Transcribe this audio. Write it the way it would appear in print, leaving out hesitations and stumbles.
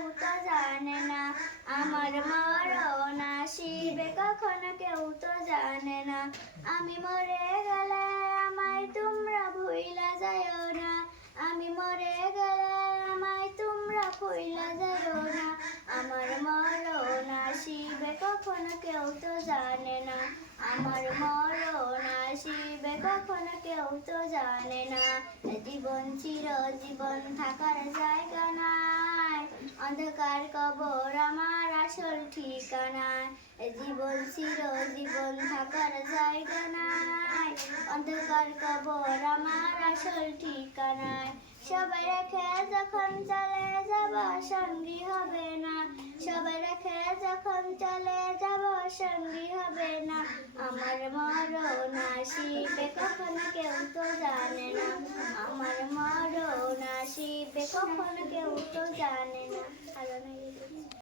কেউ তো জানে না, আমার মরণ আসিবে কখন কেউ তো জানে না। আমি মরে গেলে আমায় তোমরা ভুইলা যাইও না, আমি মরে গেলে আমায় তোমরা ভুইলা যাইও না। আমার মরণ আসিবে কখন কেউ তো জানে না, আমার মরণ আসিবে কখন কেউ তো জানে না। জীবন চিরজীবন থাকার জায়গা নাই, অন্ধকার কবর আমার আসল ঠিকানায়। জীবন চিরজীবন থাকার জায়গা নাই, অন্ধকার কবর আমার আসল ঠিকানায়। সবাই রেখে যখন চলে যাব সঙ্গী হবে না, সবাই রেখে যখন চলে যাব সঙ্গী হবে না। আমার মরণ আসিবে কখন কেউ তো জানে না, আমার মরণ আসিবে কখন কেউ তো জানে না।